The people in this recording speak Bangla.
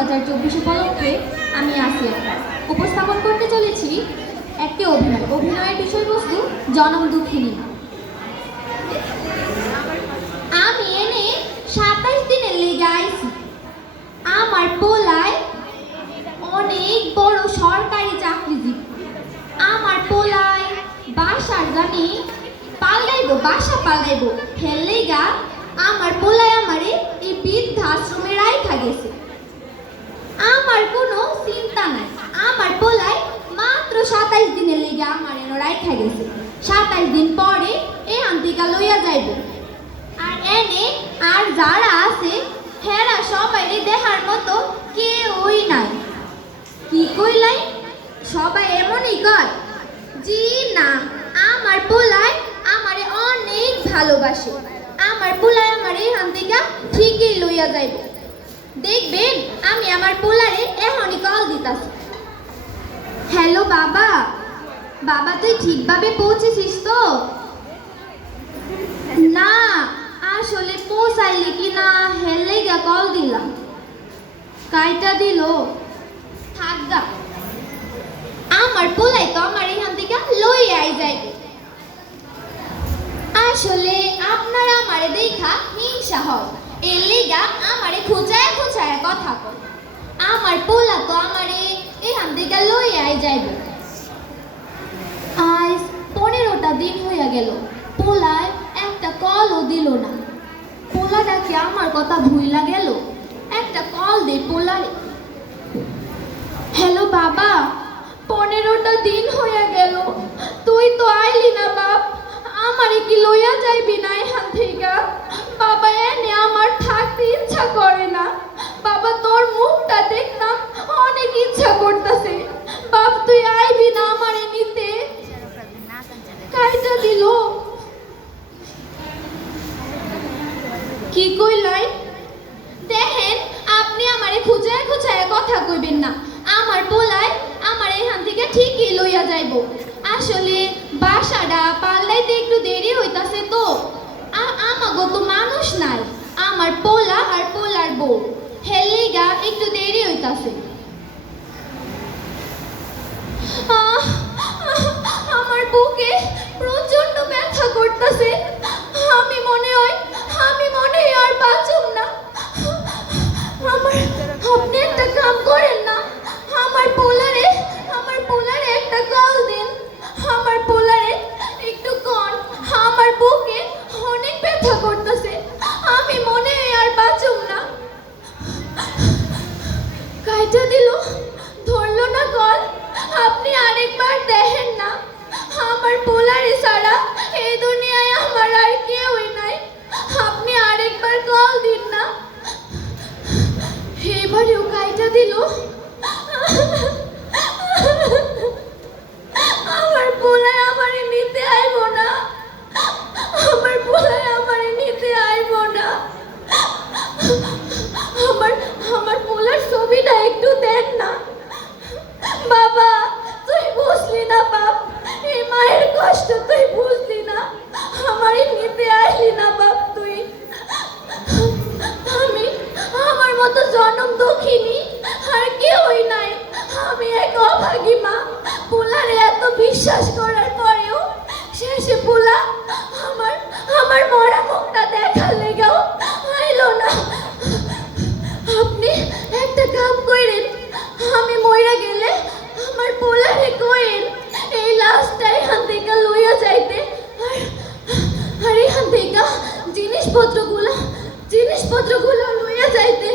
2024 উপলক্ষে আমি আসিয়া উপস্থাপন করতে চলেছি একটি অভিনয়ের বিষয়বস্তু জনম দুঃখিনী। আমি এনে 27 দিনের লেগে আইছি। আমার পোলায় অনেক বড় সরকারি চাকরিজীবী। আমার পোলায় বাসার জানি বাসা পাল্টাইবো ফেললেগা আমার পোলায় আমারে এই বৃদ্ধাশ্রমে রাইখা গেছে। আমার কোনো চিন্তা নাই, আমার পোলায় মাত্র 27 দিনের লেগে আমার এনে রাইখা গেছে। 27 দিন পরে এখান থেকে লইয়া যাইব। আর এনে আর যারা আছে হেরা সবাই দেখার মতো কেউই নাই। কি কইলাই? সবাই এমনই কয়? জি না, আমার পোলায় আমারে অনেক ভালোবাসে। আমার পোলায় আমারে এখান থেকে ঠিকই লইয়া যাইব। দেখবেন আমি আমার পোলারে এখনই কল দিতাছি। হ্যালো বাবা, বাবা তুই ঠিকভাবে পৌঁছেছিস তো? না, আসলে পৌঁছাইলে কি না হেলে গা কল দিলাম। কাইটা দিল? থাকগা, আমার পোলাই তো আমার এখান থেকে লইয়াই যাইবে। আসলে আপনারা আমারে দেখা হিংসা হয়, এর লিগা আমারে খুঁচায় খুঁচায় কথা কয়। আমার পোলা তো আমারে এখান থেকে লইয়াই যাইবে। আজ 15টা দিন হইয়া গেল, পোলায় একটা কলও দিল না। পোলাটা কি আমার কথা ভুইলা গেল? একটা কল দে পোলারে। হ্যালো বাবা, 15টা দিন হইয়া গেল, তুই তো আইলি না বাপ। আমারে কি লইয়া যাইবি না এখান থেকে? বাবা এনে আমার থাকতে ইচ্ছা করে না। বাবা তোর মুখটা দেখতাম অনেক ইচ্ছা করতেছে। বাপ তুই আইবি না আমারে নিতে? কাইটা দিল? কি কইলাই? দেখেন আপনি আমারে খুঁজায় খুঁজায় কথা কইবেন না। আমার পোলায় আমার এখান থেকে ঠিকই লইয়া যাইব। আসলে বাসাটা পাল্লাইতে একটু দেরি হইতাছে তো। আমাগো তো মানুষ নাই, আমার পোলা আর পোলার বউ, হেলিগা একটু দেরি হইতাছে। আমার বুকে প্রচন্ড ব্যথা করতেছে। আমি মনে হয় আর বাঁচুম না। আপনি একটা কাম করেন না, আমার পোলারে একটা কল দেন। আমার পোলারে একটু কন, আমার বুকে অনেক ব্যথা করতেছে। আমি মনে হয় আর বাঁচুম না। কাইটা দিল? ধরলো না কল? আপনি আরেকবার দেখেন না, আমার পোলারে ছাড়া এই দুনিয়ায় আমার আর কেউই নাই। আপনি আরেকবার কল দিন না। এবারেও কাইটা দিল? আমার পোলায় আমারে নিতে আইব না, আমার পোলায় আমারে নিতে আইব না। আমার পোলার ছবিটা একটু দেন না। বাবা তুই বুঝলি না বাপ, এই মায়ের কষ্ট তুই বুঝলি না। আমারে নিতে আইলি না বাপ তুই। আমি আমার মতো জনম দুঃখিনী আর কেউই নাই। আমি এক অভাগী মা। পোলারে এত বিশ্বাস করার পরেও শেষে পোলা আমার মরা মুখটা দেখার লেগেও আইলো না। আপনি একটা কাম করেন, আমি মইরা গেলে আমার পোলারে কইেন এই লাশটা এখান থেকে লইয়া যাইতে। আর এখান থেকে জিনিসপত্রগুলো লইয়া যাইতে।